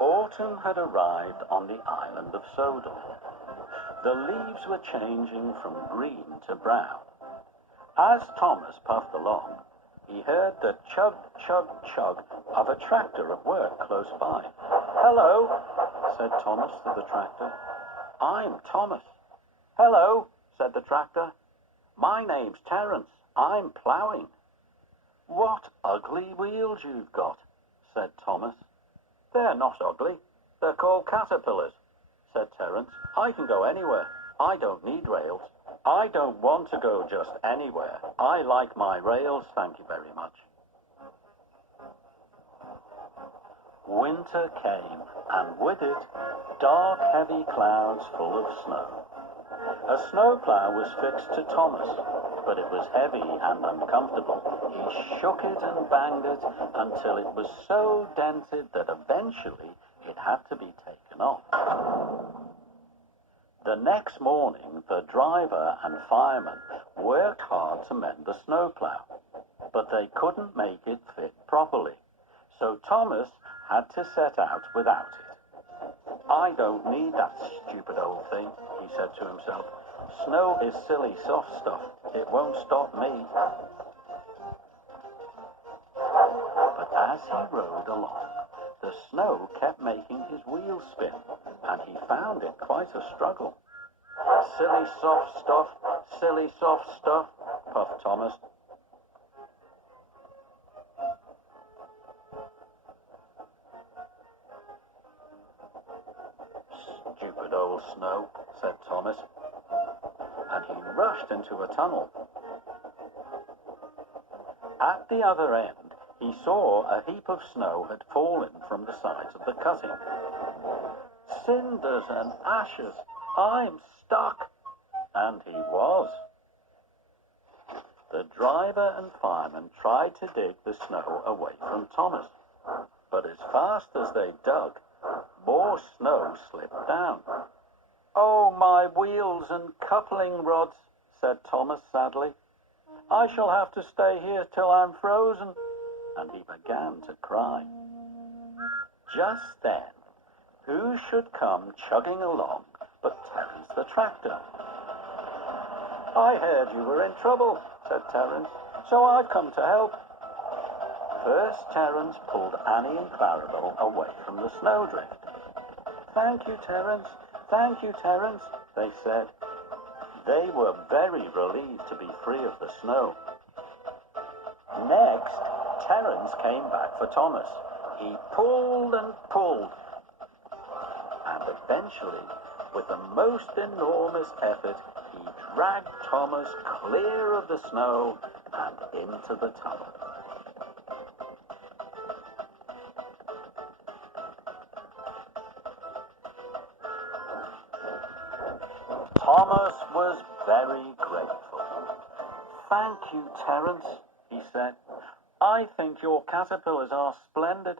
Autumn had arrived on the island of Sodor. The leaves were changing from green to brown. As Thomas puffed along, he heard the chug, chug, chug of a tractor at work close by. "Hello," said Thomas to the tractor. "I'm Thomas." "Hello," said the tractor. "My name's Terence. I'm ploughing." "What ugly wheels you've got," said Thomas. "They're not ugly. They're called caterpillars," said Terence. "I can go anywhere. I don't need rails." "I don't want to go just anywhere. I like my rails, thank you very much." Winter came, and with it, dark, heavy clouds full of snow. A snowplow was fixed to Thomas, but it was heavy and uncomfortable. He shook it and banged it until it was so dented that eventually it had to be taken off. The next morning, the driver and fireman worked hard to mend the snowplow, but they couldn't make it fit properly, so Thomas had to set out without it. "I don't need that stupid old thing," he said to himself. "Snow is silly, soft stuff. It won't stop me." But as he rode along, the snow kept making his wheels spin, and he found it quite a struggle. "Silly, soft stuff, silly, soft stuff," puffed Thomas. "Stupid old snow," said Thomas, and he rushed into a tunnel. At the other end, he saw a heap of snow had fallen from the sides of the cutting. "Cinders and ashes, I'm stuck!" And he was. The driver and fireman tried to dig the snow away from Thomas, but as fast as they dug, more snow slipped down. "Oh, my wheels and coupling rods," said Thomas sadly. "I shall have to stay here till I'm frozen." And he began to cry. Just then, who should come chugging along but Terence the tractor. "I heard you were in trouble," said Terence, "so I've come to help." First, Terence pulled Annie and Clarabelle away from the snowdrift. "Thank you, Terence. Thank you, Terence," they said. They were very relieved to be free of the snow. Next, Terence came back for Thomas. He pulled and pulled, and eventually, with the most enormous effort, he dragged Thomas clear of the snow and into the tunnel. Thomas was very grateful. "Thank you, Terence," he said. "I think your caterpillars are splendid.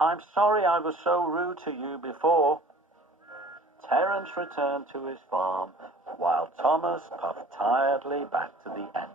I'm sorry I was so rude to you before." Terence returned to his farm, while Thomas puffed tiredly back to the end.